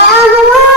แล้ว